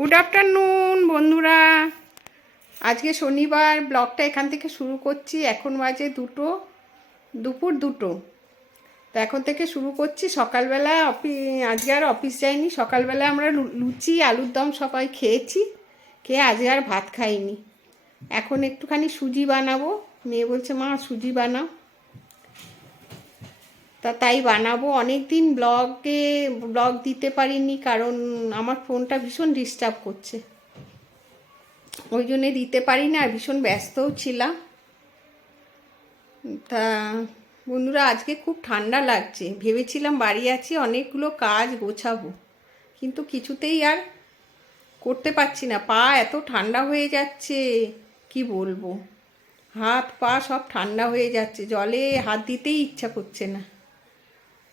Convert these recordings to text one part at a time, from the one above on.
Good afternoon বন্ধুরা। আজকে শনিবার, ব্লগটা এখান থেকে শুরু করছি। এখন বাজে দুপুর 2টো। তো এখন থেকে শুরু করছি। সকালবেলা আজকে আর অফিস যাইনি। সকালবেলা আমরা লুচি আলুর দম সবাই খেয়েছি, খেয়ে আজকে আর ভাত খাইনি। এখন একটুখানি সুজি বানাবো। মেয়ে বলছে মা সুজি বানাও, তাই বানাবো। অনেক দিন ব্লগ দিতে পারিনি, কারণ আমার ফোনটা ভীষণ ডিস্টার্ব করছে, ওই জন্যে দিতে পারি না। আর ভীষণ ব্যস্তও ছিলাম। তা বন্ধুরা, আজকে খুব ঠান্ডা লাগছে। ভেবেছিলাম বাড়ি আছি, অনেকগুলো কাজ গোছাবো, কিন্তু কিছুতেই আর করতে পারছি না। পা এত ঠান্ডা হয়ে যাচ্ছে, কি বলবো। হাত পা সব ঠান্ডা হয়ে যাচ্ছে, জলে হাত দিতেই ইচ্ছা করছে না।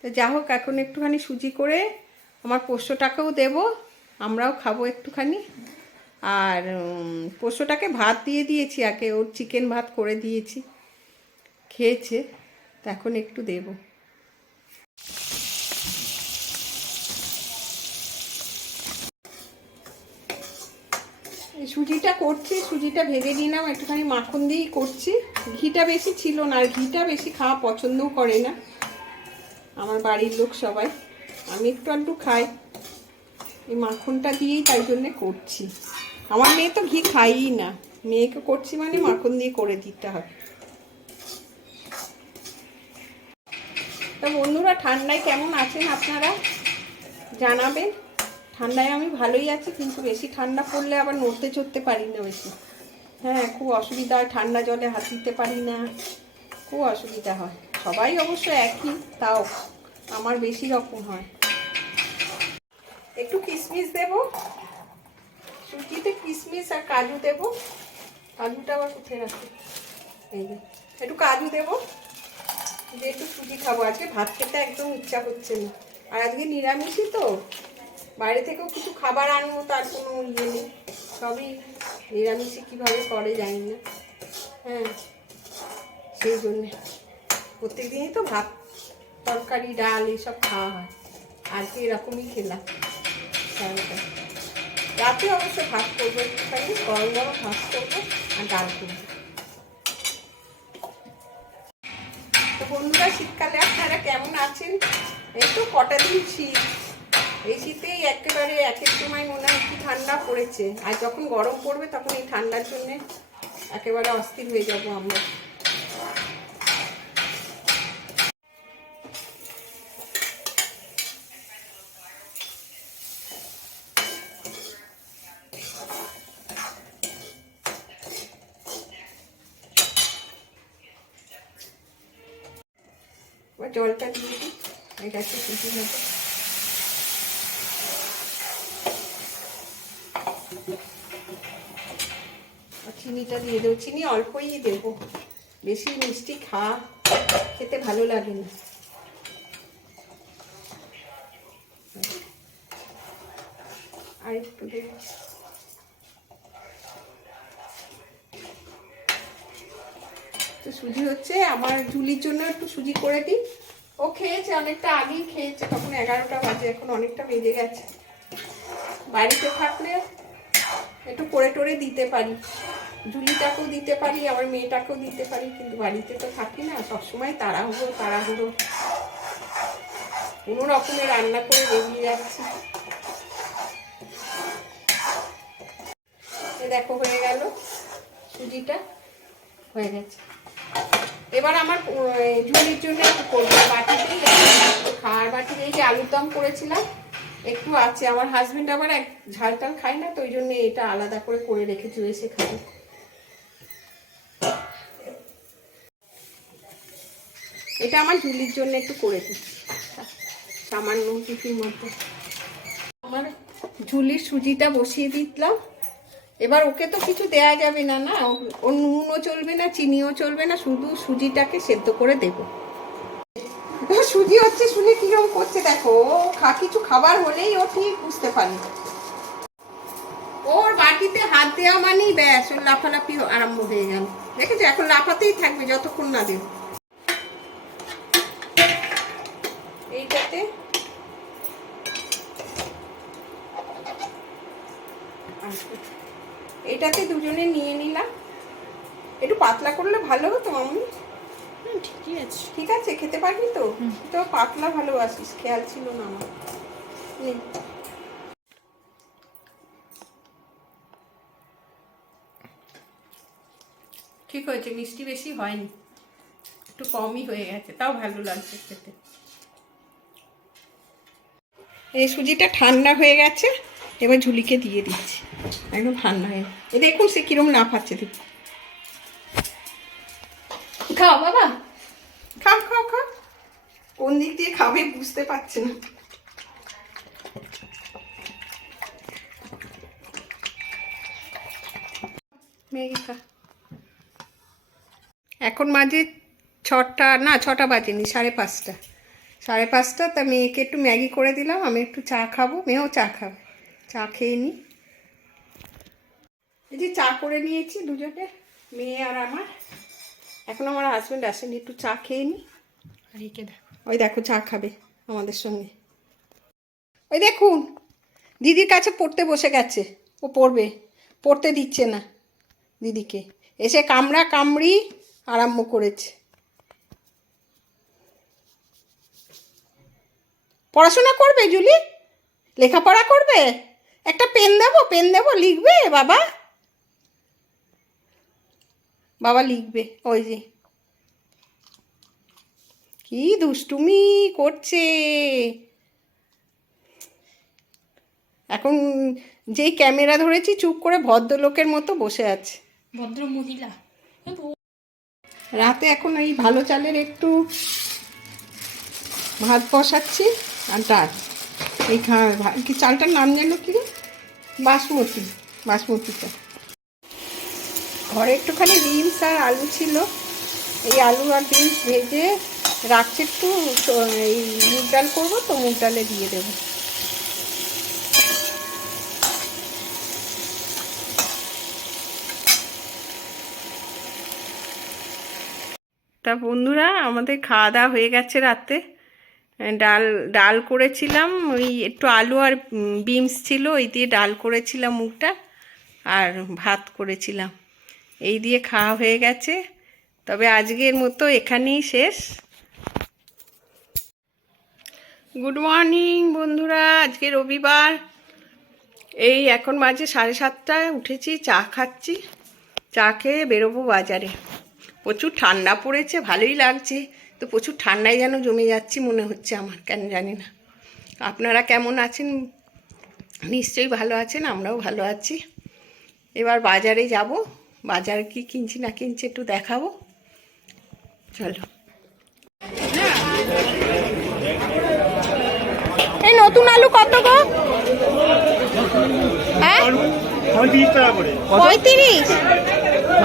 তো যা হোক, এখন একটুখানি সুজি করে আমার পোষ্যটাকেও দেবো, আমরাও খাবো একটুখানি। আর পোষ্যটাকে ভাত দিয়ে দিয়েছি, আগে ওর চিকেন ভাত করে দিয়েছি, খেয়েছে। তা এখন একটু দেব। সুজিটা করছি, সুজিটা ভেজে নিলাম, একটুখানি মাখন দিয়েই করছি। ঘিটা বেশি ছিল না, আর ঘিটা বেশি খাওয়া পছন্দও করে না আমার বাড়ির লোক সবাই। আমি একটু খাই, এই মাখনটা দিয়েই তাই জন্যে করছি। আমার মেয়ে তো ঘি খাইই না, মেয়েকে করছি মানে মাখন দিয়ে করে দিতে হবে। তো বন্ধুরা, ঠান্ডায় কেমন আছেন আপনারা জানাবেন। ঠান্ডায় আমি ভালোই আছি, কিন্তু বেশি ঠান্ডা পড়লে আবার নড়তে চড়তে পারি না বেশি। হ্যাঁ, খুব অসুবিধা হয়। ঠান্ডা জলে হাত দিতে পারি না, খুব অসুবিধা হয়। সবাই অবশ্য একই, তাও আমার বেশি রকম হয়। একটু কিশমিশ দেব সুজিতে, কিশমিশ আর কাজু দেব। কাজুটা আবার কোথায় রাখি, এই যে একটু কাজু দেবো, যেহেতু সুজি খাবো। আজকে ভাত খেতে একদম ইচ্ছা করছে না, আর আজকে নিরামিষই তো। বাইরে থেকেও কিছু খাবার আনবো, তার কোনো ইয়ে নেই। সবই নিরামিষই, কীভাবে করে জানি না। হ্যাঁ, সেই জন্যে প্রত্যেক দিনই তো ভাত তরকারি ডাল এইসব খাওয়া হয়, আজকে এরকমই খেলাম। রাতে অবশ্য ভাত করবো, একটুখানি গরম গরম ভাত করবো আর ডাল করবো। তো বন্ধুরা, শীতকালে আপনারা কেমন আছেন? এই তো কটা দিন শীত, এই শীতেই একেবারে একের সময় মনে হয় কি ঠান্ডা পড়েছে। আর যখন গরম পড়বে তখন এই ঠান্ডার জন্যে একেবারে অস্থির হয়ে যাব আমরা। জলটা দিয়ে দিই, এটা একটু সুজি মতো। চিনিটা দিয়ে দেবো, চিনি অল্পই দেবো, বেশি মিষ্টি খেতে ভালো লাগে না। আর একটু দেবো। তো সুজি হচ্ছে, আমার ঝুলির জন্য একটু সুজি করে দিই। ও খেয়েছে, অনেকটা আগেই খেয়েছে, তখন 11টা বাজে, এখন অনেকটা বেজে গেছে। বাড়িতে থাকলে একটু করে টোরে দিতে পারি, ঝুলিটাকেও দিতে পারি, আমার মেয়েটাকেও দিতে পারি, কিন্তু বাড়িতে তো থাকি না, সবসময় তাড়াহুড়ো কোনো রকমে রান্না করে বেরিয়ে যাচ্ছি। দেখো হয়ে গেল, সুজিটা হয়ে গেছে। এবার আমার ঝুলির জন্য একটু করবো, বাটিতেই খাওয়ার বাটিতে এই যে আলুর দম করেছিলাম একটু আছে। আমার হাজবেন্ড আবার ঝাল টাল খায় না, তো ওই জন্য এটা আলাদা করে রেখেছি, এসে খাবে। এটা আমার ঝুলির জন্য একটু করে দিচ্ছি, সামান্য কিছুর মধ্যে। আমার ঝুলির সুজিটা বসিয়ে দিলাম। এবার ওকে তো কিছু দেয়া যাবে না, না ওর নুনও চলবে না, চিনিও চলবে না, শুধু সুজিটাকে সেদ্ধ করে দেবো। সুজি হচ্ছে শুনে কিরকম করছে দেখো। কিছু খাবার হলেই ও ঠিক বুঝতে পারে। ওর বাটিতে হাত দেওয়া মানেই ব্যাস, ওর লাফালাফি আরম্ভ হয়ে গেল। দেখেছো, এখন লাফাতেই থাকবে যতক্ষণ না দেব। এইটাতে আসবে। এটাতে দুজনে নিয়ে নিলাম। একটু পাতলা করলে ভালো হতো মামনি। ঠিকই আছে, ঠিক আছে, খেতে পারবি তো? তো পাতলা ভালোবাসিস, খেয়াল ছিল না আমার। ঠিক হয়েছে, মিষ্টি বেশি হয়নি, একটু কমই হয়ে গেছে, তাও ভালো লাগছে খেতে। এই সুজিটা ঠান্ডা হয়ে গেছে, এবার ঝুলিকে দিয়ে দিচ্ছি। একদম ঠান্ডা হয়ে গেছে। দেখুন সে কিরম না পাচ্ছে, দেখুন। খাও বাবা, খাও খাও খাও। কোন দিক দিয়ে খাবে বুঝতে পারছে না। ম্যাগি খা। এখন বাজে 6টা, না 6টা বাজেনি, 5:30। 5:30, তা মেয়েকে একটু ম্যাগি করে দিলাম, আমি একটু চা খাবো, মেয়েও চা খাবে। চা খেয়ে নিই। এই যে চা করে নিয়েছি দুজনে, মেয়ে আর আমার। এখন আমার হাজব্যান্ড আসেনি, একটু চা খেয়ে নিই। আর একে দেখো, ওই দেখো চা খাবে আমাদের সঙ্গে। ওই দেখুন দিদির কাছে পড়তে বসে গেছে, ও পড়বে, পড়তে দিচ্ছে না দিদিকে, এসে কামড়া কামড়ি আরম্ভ করেছে। পড়াশোনা করবে জুলি, লেখাপড়া করবে? একটা পেন দেবো, পেন দেবো, লিখবে বাবা? বাবা লিখবে। ওই যে কি দুষ্টুমি করছে এখন। যেই ক্যামেরা ধরেছি চুপ করে ভদ্রলোকের মতো বসে আছে, ভদ্র মহিলা। রাতে এখন এই ভালো চালের একটু ভাত বসাচ্ছি আর ডাল। এই কি চালটার নাম জানো কি? বাসমতি, বাসমতি চাল। ঘরে একটুখানি বিনস আর আলু ছিল, এই আলু আর বিনস ভেজে রাখছি একটু, এই মুগ ডাল করবো তো, মুগ ডালে দিয়ে দেবো। তা বন্ধুরা, আমাদের খাওয়া দাওয়া হয়ে গেছে রাতে। ডাল ডাল করেছিলাম, ওই একটু আলু আর বিনস ছিল, ওই দিয়ে ডাল করেছিলাম মুগটা, আর ভাত করেছিলাম, এই দিয়ে খাওয়া হয়ে গেছে। তবে আজকের মতো এখানেই শেষ। গুড মর্নিং বন্ধুরা, আজকে রবিবার। এই এখন বাজে 7:30, উঠেছি, চা খাচ্ছি, চা খেয়ে বেরোবো বাজারে। প্রচুর ঠান্ডা পড়েছে, ভালোই লাগছে, তো প্রচুর ঠান্ডায় যেন জমে যাচ্ছি মনে হচ্ছে আমার, কেন জানি না। আপনারা কেমন আছেন? নিশ্চয়ই ভালো আছেন, আমরাও ভালো আছি। এবার বাজারে যাব, বাজার কি কিনছি না কিনছি একটু দেখাবো, চলো। এই নতুন আলু কত গো? হ্যাঁ 35 টাকা করে। 35?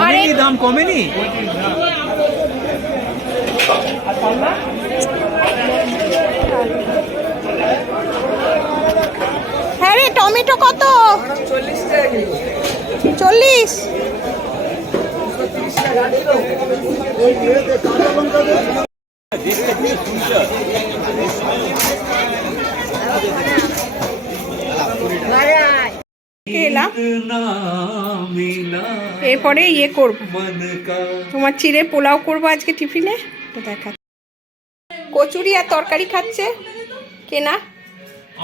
আরে দাম কমেনি? হ্যাঁ রে, টমেটো কত? 40? এলাম, এরপরে ইয়ে করব, তোমার চিড়ে পোলাও করবো আজকে টিফিনে, তো দেখা। কচুরি আর তরকারি খাচ্ছে কেনা,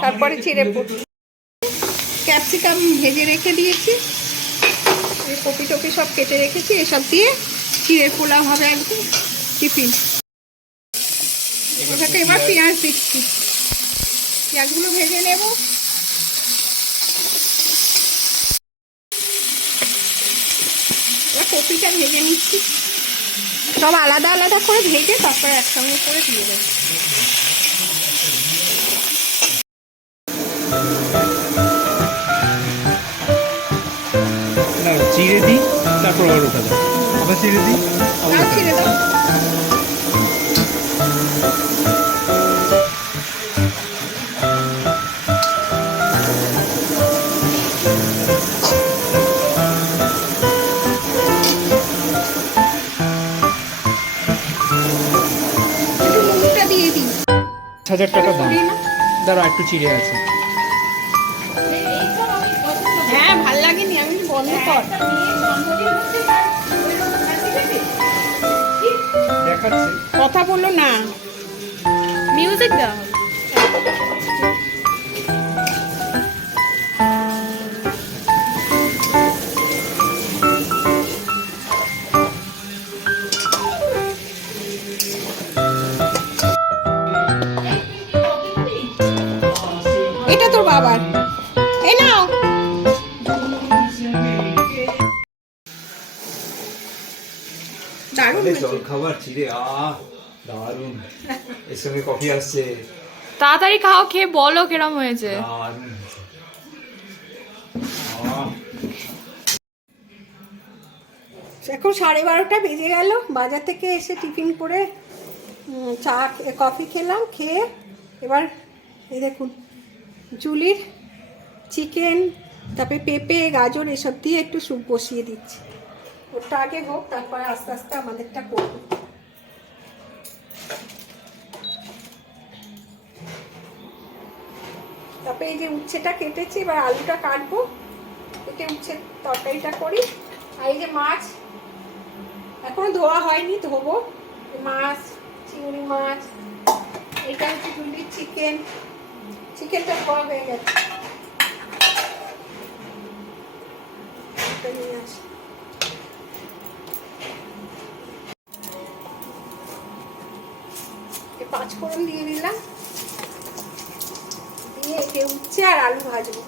তারপরে চিড়ে ক্যাপসিকাম ভেজে রেখে দিয়েছি, কপি টপি সব কেটে রেখেছি, এসব দিয়ে চিড়ের পোলাও হবে একদম টিফিন। ওটাকে এবার পেঁয়াজ দিচ্ছি, পেঁয়াজগুলো ভেজে নেব। কপিটা ভেজে নিচ্ছি, সব আলাদা আলাদা করে ভেজে তারপরে একসঙ্গে করে দিয়ে দেবো। চিড়ে দিই, তারপর আবার ওটা দাও, আবার চিড়ে দিই, আর ছিঁড়ে দাও। একটু নুনটা দিয়ে দিই। 1000 টাকা দাম। দাঁড়া একটু চিড়ে আছে। হ্যাঁ ভাল লাগে বন্ধ কর। দেখাচ্ছে কথা বলো না। মিউজিক দেওয়া হবে। এটা তোর বাবার। এই নাও। দারুণ সকালে হয়েছে। জল খাবার চিড়ে দারুণ। এর সঙ্গে কফি আসছে, তাড়াতাড়ি খাও, খেয়ে বলো কিরম হয়েছে। দারুণ। এখন 12:30 বেজে গেল। বাজার থেকে এসে টিফিন করে চা কফি খেলাম। খেয়ে এবার এই দেখুন জুলির চিকেন, তারপরে পেঁপে গাজর এসব দিয়ে একটু স্যুপ বসিয়ে দিচ্ছি। ওটা আগে হোক, তারপরে আস্তে আস্তে আমাদেরটা করবো। তারপরে এই যে উচ্ছেটা কেটেছি, এবার আলুটা কাটবো, কেটে উচ্ছে তরকারিটা করি। আর এই যে মাছ এখনো ধোয়া হয়নি, ধোবো। মাছ, চিংড়ি মাছ, এটা হচ্ছে জুলির চিকেন। চিকেনটা ধোয়া হয়ে গেছে। নিয়ে আসি। পাঁচফোড়ন দিয়ে দিলাম, দিয়ে একে উচ্ছে আর আলু ভাজবো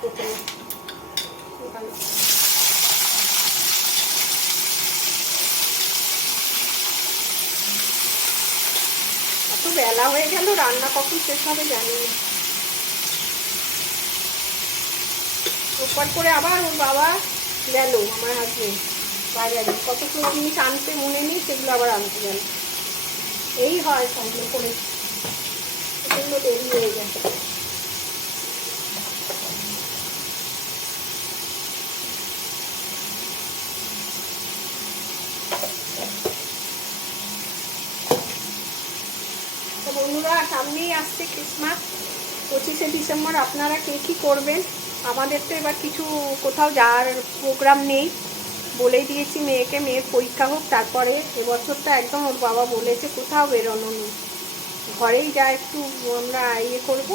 প্রথমে। এত বেলা হয়ে গেল, রান্না কখন শেষ হবে জানি না। ওপর করে আবার ওর বাবা গেল, আমার হাজবেন্ড বাজারে কতগুলো জিনিস আনতে মনে নেই, সেগুলো আবার আনতে গেল। এই হয় সঙ্গে করে, সেগুলো দেরি হয়ে যায়। তো বন্ধুরা, সামনেই আসছে ক্রিসমাস, 25শে ডিসেম্বর। আপনারা কে কী করবেন? আমাদের তো এবার কিছু কোথাও যাওয়ার প্রোগ্রাম নেই, বলেই দিয়েছি মেয়েকে। মেয়ের পরীক্ষা হোক তারপরে। এবছরটা একদম ওর বাবা বলেছে কোথাও বেরোনো নেই, ঘরেই যা একটু আমরা ইয়ে করবো,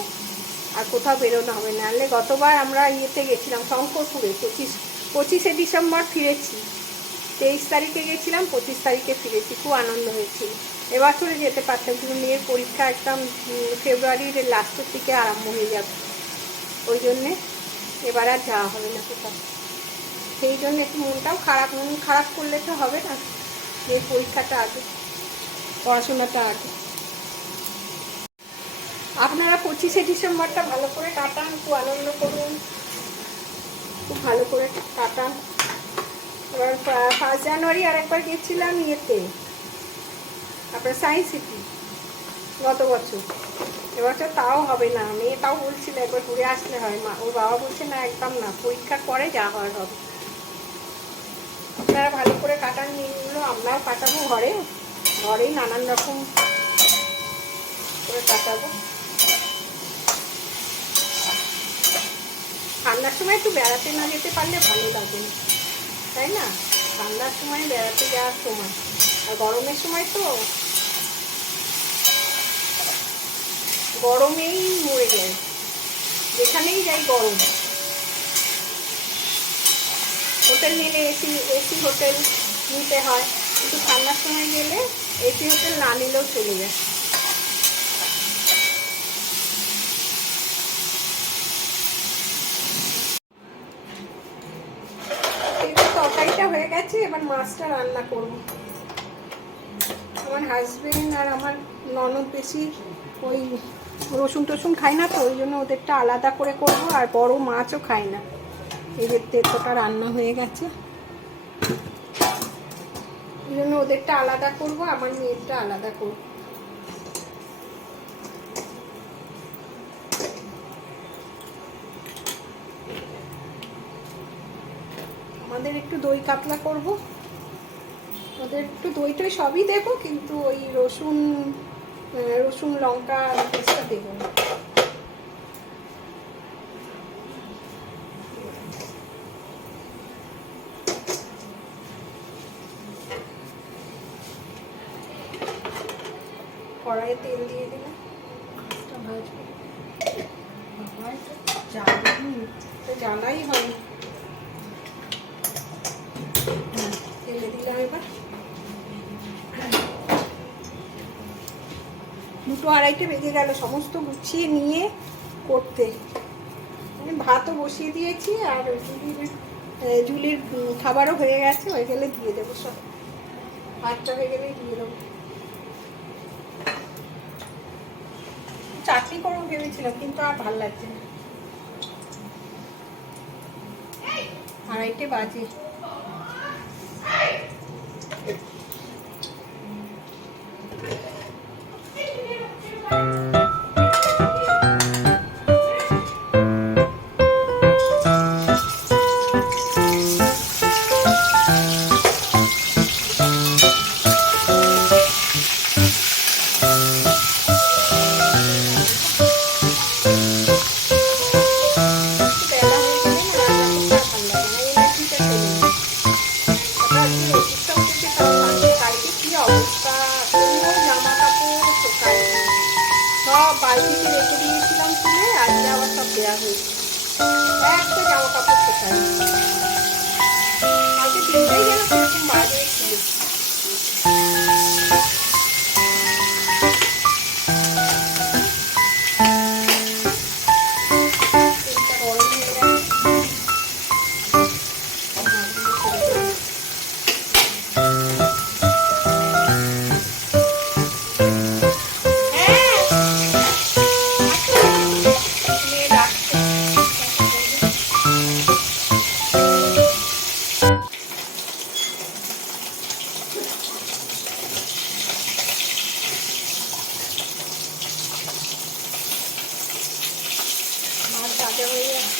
আর কোথাও বেরোনো হবে না। নাহলে গতবার আমরা ইয়েতে গেছিলাম শঙ্করপুরে, 25শে ডিসেম্বর ফিরেছি। 23 তারিখে গেছিলাম, 25 তারিখে ফিরেছি, খুব আনন্দ হয়েছিল। এবছরে যেতে পারতাম, কিন্তু মেয়ের পরীক্ষা একদম ফেব্রুয়ারির লাস্টের দিকে আরম্ভ হয়ে যাবে, ওই জন্যে এবার আর যাওয়া হবে না কোথাও। সেই জন্য একটু মনটাও খারাপ। মন খারাপ করলে তো হবে না, মেয়ের পরীক্ষাটা আগে, পড়াশোনাটা আগে। আপনারা 25শে ডিসেম্বরটা ভালো করে কাটান, খুব আনন্দ করুন, খুব ভালো করে কাটান। এবার 1 জানুয়ারি আর একবার গেছিলাম ইয়েতে, আপনার সায়েন্স সিটি, গত বছর। এবছর তাও হবে না। মেয়ে তাও বলছিল একবার ঘুরে আসলে হয়। মা ওর বাবা বলছে না, একদম না, পরীক্ষার পরে যা হওয়ার হবে। আপনারা ভালো করে কাটান দিনগুলো, আমরাও কাটাবো ঘরে, ঘরেই নানান রকম করে কাটাবো। ঠান্ডার সময় একটু বেড়াতে না যেতে পারলে ভালো লাগে না, তাই না? ঠান্ডার সময় বেড়াতে যাওয়ার সময়, আর গরমের সময় তো গরমেই মরে যায়, যেখানেই যাই গরম। হোটেল নিলে এসি হোটেল নিতে হয়, কিন্তু ঠান্ডার সময় গেলে এসি হোটেল না নিলেও চলে যায়। তরকারিটা হয়ে গেছে, এবার মাছটা রান্না করব। আমার হাজবেন্ড আর আমার ননদ বেশি ওই রসুন টসুন খায় না, তো ওই জন্য ওদেরটা আলাদা করে করব। আর বড় মাছও খায় না। এই যে তেতোটা রান্না হয়ে গেছে, ওই জন্য ওদেরটা আলাদা করব, আমার মেয়েরটা আলাদা করব। আমাদের একটু দই কাতলা করব, ওদের একটু দই টই সবই দেবো, কিন্তু ওই রসুন লঙ্কা পেস্টটা দেবো না। কড়াইয়ে তেল দিয়ে দিলাম, মাছটা ভাজবো। বাবা এটা জ্বালাই, তো জ্বালাই হয়নি। হ্যাঁ, তেলে দিলাম এবার। 2-2:30 বেজে গেল সমস্ত গুছিয়ে নিয়ে করতে। আমি ভাতও বসিয়ে দিয়েছি, আর জুলির খাবারও হয়ে গেছে, হয়ে গেলে দিয়ে দেবো সব। ভাতটা হয়ে গেলেই দিয়ে দেবো। চাটনি করবো ভেবেছিলাম, কিন্তু আর ভালো লাগছে না। 2:30 বাজে। বেলা হয়ে গেলে না রান্না করতে আর ভালো লাগে না। এই মেশিনটা উঠেছে, তাও কালকে কি অবস্থা, এগুলো জামা কাপড় শোকায়, সব বালতিতে রেখে দিয়েছিলাম তুলে, আজকে আবার সব দেওয়া হয়েছে। একটা জামা কাপড় শোকায়, কালকে দিনটাই যেন সেরকম বাজে ছিল। তেলটা গরম হয়ে গেছে। মেয়ে ডাকছে। মাছ ভাজা হয়ে গেছে।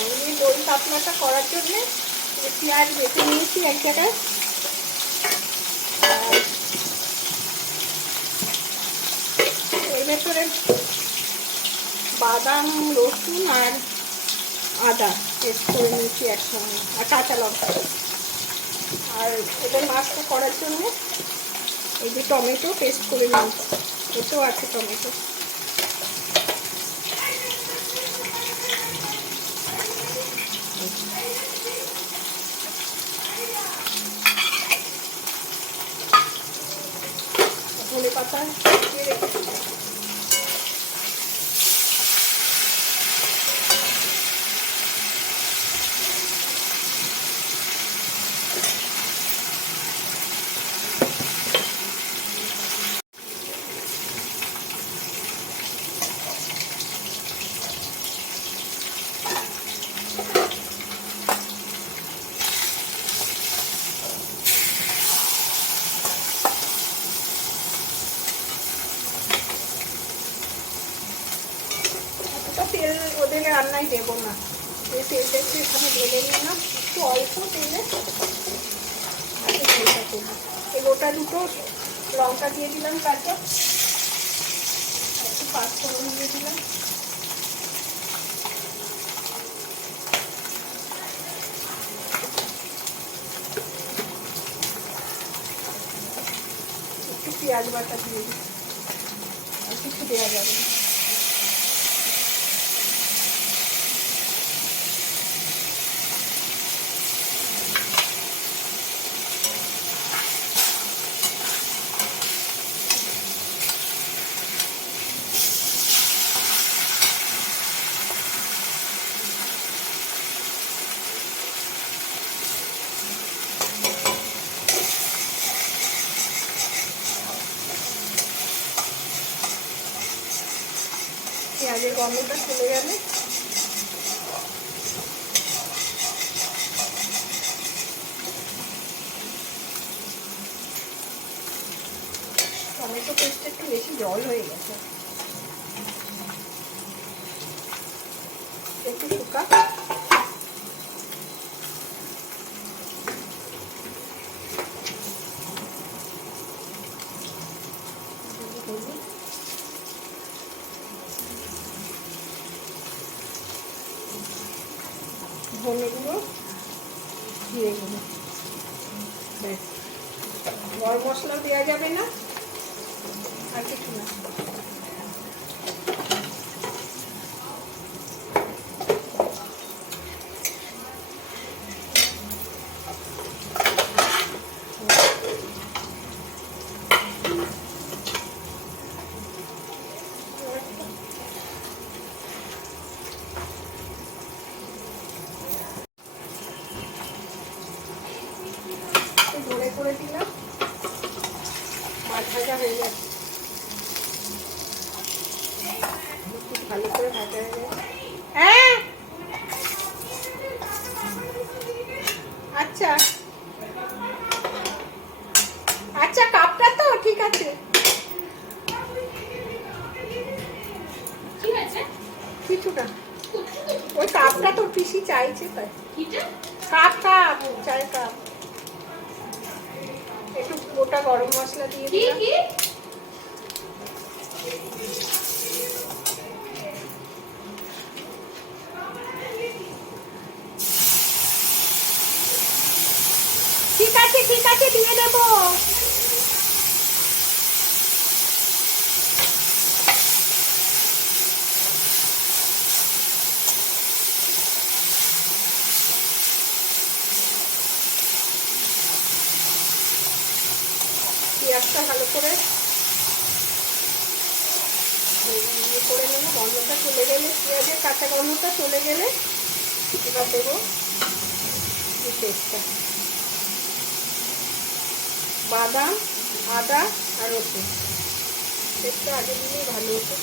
এমনি দই পাতলাটা করার জন্য পেঁয়াজ বেটে নিয়েছি এক জায়গায়, আর এর ভেতরে বাদাম, রসুন আর আদা পেস্ট করে নিয়েছি একসঙ্গে, আর কাঁচা লঙ্কা। আর এদের মাছটা করার জন্য এই যে টমেটো পেস্ট করে নিয়েছি, এতেও আছে টমেটো। ধনে পাতা দিয়ে রেখেছি। তেল ওদের রান্নায় দেবো না, এই তেলটা একটু এখানে ঢেলে নিলাম, একটু অল্প তেলে তেলটা করবো। এই গোটা দুটো লঙ্কা দিয়ে দিলাম কাঁচা, একটু পাঁচফোড়ন দিয়ে দিলাম, একটু পেঁয়াজ বাটা দিয়ে দিই, আর কিছু দেওয়া যাবে না। পেঁয়াজের গন্ধটা চলে গেলে টমেটো পেস্টটা একটু বেশি জল হয়ে গেছে, লঙ্কা, ধনে গুঁড়ো, জিরে গুঁড়ো, ব্যাস। গরম মশলা দেওয়া যাবে না, আর কিছু না। ধরে করে দিলাম, মাছ ভাজা হয়ে যাচ্ছে, খুব ভালো করে ভাজা হয়ে গেছে। হ্যাঁ আচ্ছা আচ্ছা, কাপটা তো ঠিক আছে। কিছুটা ওই কাপটা তো পিসি চাইছে, তাই কাপ কাপ চায়ের কাপ। একটু গোটা গরম মশলা দিয়ে দিলাম। ঠিক আছে ঠিক আছে, দিয়ে দেবো। পেঁয়াজটা ভালো করে করে নেব, গন্ধটা চলে গেলে, পেঁয়াজের কাঁচা গন্ধটা চলে গেলে এবার দেবো পেস্টটা, বাদাম, আদা আর রসুন। পেস্টটা আগে দিলেই ভালো হতো।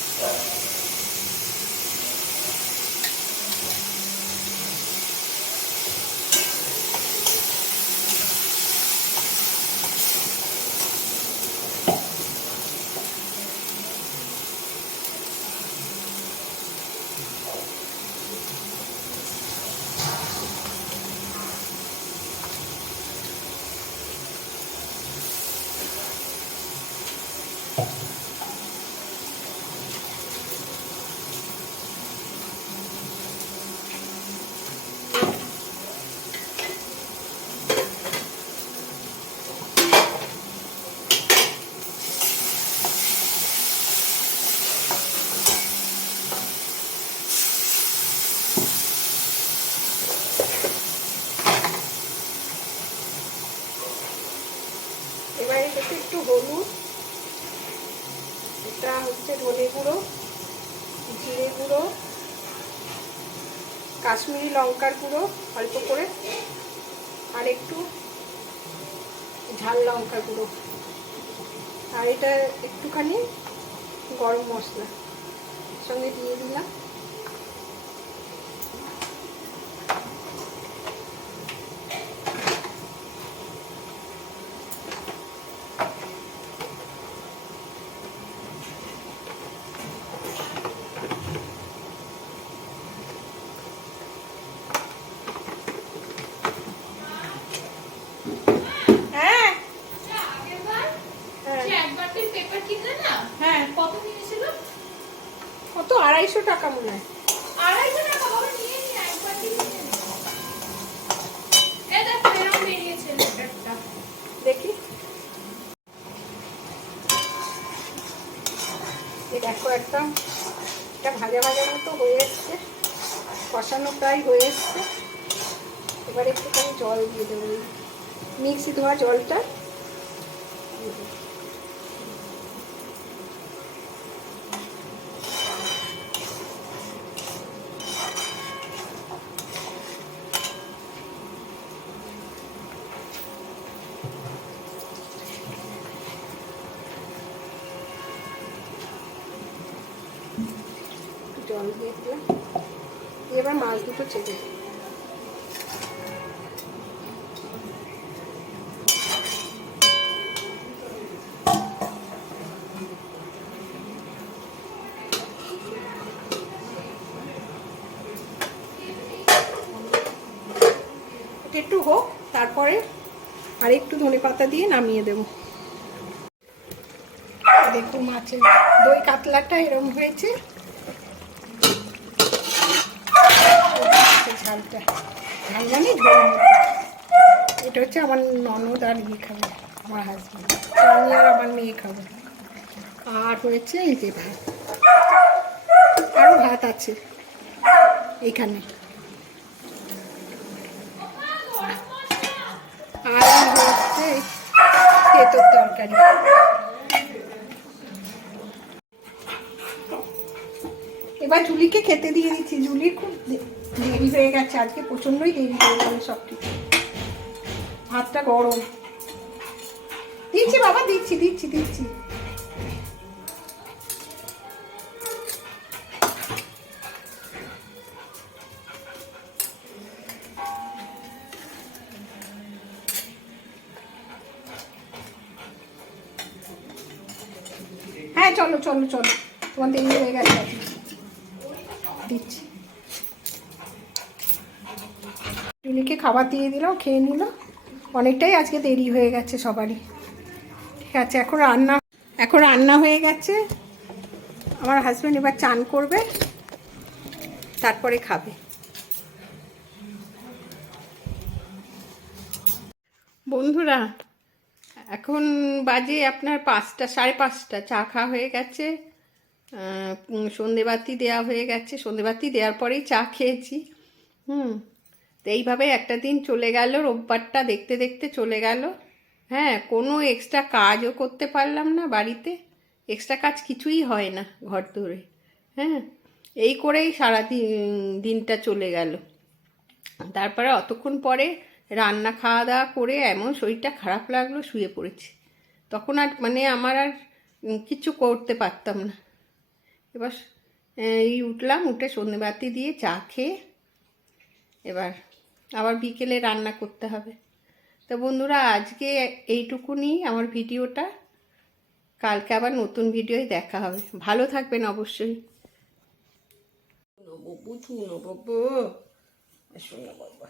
এবারে এতে একটু হলুদ, এটা হচ্ছে ধনে গুঁড়ো, জিরে গুঁড়ো, কাশ্মীরি লঙ্কার গুঁড়ো অল্প করে, আর একটু ঝাল লঙ্কার গুঁড়ো, আর এটা একটুখানি গরম মশলা সঙ্গে দিয়ে দিলাম। হ্যাঁ, কত 250 টাকা মনে হয়। দেখি, দেখো একদম এটা ভাজা ভাজা মতো হয়ে এসছে, কষানো প্রায় হয়ে এসছে। এবার একটুখানি জল দিয়ে দেবো, মিক্সি ধোয়া জলটা। জল দিয়ে দিলাম, এবার মাছ দুটো ছেড়ে দিই। হোক, তারপরে আর একটু ধনেপাতা দিয়ে নামিয়ে দেবো। দেখুন মাছের দই কাতলাটা এরকম হয়েছে। ঝালটা ঝাল মানে ঝোল মতো। এটা হচ্ছে আমার ননদ আর ইয়ে খাবে, আমার হাজব্যান্ড। আমি আর আমার মেয়ে খাবো। আর হয়েছে এই যে ভাত, আরও ভাত আছে এখানে। আর হচ্ছে তেঁতোর তরকারি। এবার জুলিকে খেতে দিয়ে দিচ্ছি। জুলির খুব দেরি হয়ে গেছে আজকে, প্রচণ্ডই দেরি হয়ে গেল সব কিছু। ভাতটা গরম। দিচ্ছি বাবা, দিচ্ছি দিচ্ছি দিচ্ছি। হ্যাঁ চলো চলো চলো, তোমার দেরি হয়ে গেছে আজকে। দিচ্ছি। জুলিকে খাবার দিয়ে দিলাম, খেয়ে নিল। অনেকটাই আজকে দেরি হয়ে গেছে সবারই। ঠিক আছে, এখন রান্না হয়ে গেছে। আমার হাজব্যান্ড এবার চান করবে, তারপরে খাবে। বন্ধুরা, এখন বাজে আপনার 5টা, 5:30। চা খাওয়া হয়ে গেছে, সন্ধেবাতি দেওয়া হয়ে গেছে। সন্ধেবাতি দেওয়ার পরেই চা খেয়েছি। তো এইভাবে একটা দিন চলে গেল, রোববারটা দেখতে দেখতে চলে গেল। হ্যাঁ, কোনো এক্সট্রা কাজও করতে পারলাম না বাড়িতে। এক্সট্রা কাজ কিছুই হয় না ঘর ধরে। হ্যাঁ, এই করেই সারা দিনটা চলে গেল। তারপরে অতক্ষণ পরে রান্না খাওয়া দাওয়া করে এমন শরীরটা খারাপ লাগলো, শুয়ে পড়েছি। তখন আর মানে আমার আর কিছু করতে পারতাম না। এবার উঠলাম, উঠে সন্ধেবাতি দিয়ে চা খেয়ে এবার আবার বিকেলে রান্না করতে হবে। তো বন্ধুরা, আজকে এইটুকুনি আমার ভিডিওটা। কালকে আবার নতুন ভিডিওয় দেখা হবে। ভালো থাকবেন অবশ্যই। বাবু, শোনো বাবা।